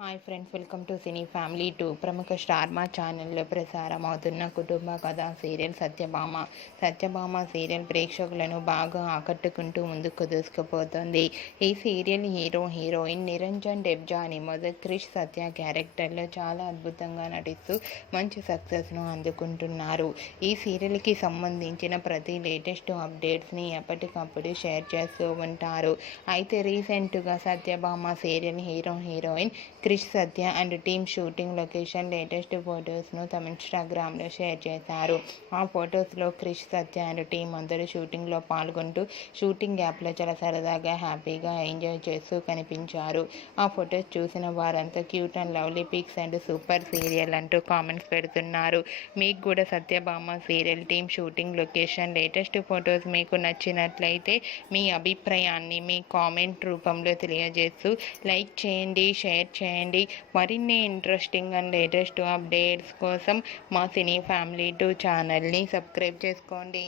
Hi friends, welcome to cine family 2. ప్రముఖ star మా ఛానల్లో ప్రసారం అవుతున్న కుటుంబ కథ సీరియల్ సత్యభామ సీరియల్ ప్రేక్షకులను బాగా ఆకట్టుకుంటూ ముందుకు దూసుకుపోతుంది. ఈ సీరియల్ హీరోయిన్ నిరంజన్ డెబ్జాని మొదటి క్రిష్ సత్య క్యారెక్టర్లో చాలా అద్భుతంగా నటిస్తూ మంచి సక్సెస్ను అందుకుంటున్నారు. ఈ సీరియల్కి సంబంధించిన ప్రతి లేటెస్ట్ అప్డేట్స్ని ఎప్పటికప్పుడు షేర్ చేస్తూ ఉంటారు. అయితే రీసెంట్గా Satyabhama serial heroine Krish Satya and team shooting location latest ఫొటోస్ను తమ ఇన్స్టాగ్రామ్లో షేర్ చేశారు. ఆ ఫొటోస్లో క్రిష్ సత్య అండ్ టీం అందరూ షూటింగ్లో పాల్గొంటూ షూటింగ్ యాప్లో చాలా సరదాగా హ్యాపీగా ఎంజాయ్ చేస్తూ కనిపించారు. ఆ ఫొటోస్ చూసిన వారంతా cute and lovely pics and super serial అంటూ కామెంట్స్ పెడుతున్నారు. మీకు కూడా Satyabhama serial team shooting location latest photos మీకు నచ్చినట్లయితే మీ అభిప్రాయాన్ని మీ కామెంట్ రూపంలో తెలియజేస్తూ లైక్ చేయండి, షేర్ చేయండి. మరిన్ని ఇంట్రెస్టింగ్ అండ్ లేటెస్ట్ అప్డేట్స్ కోసం మా సినీ ఫ్యామిలీ 2 ఛానల్ని సబ్స్క్రైబ్ చేసుకోండి.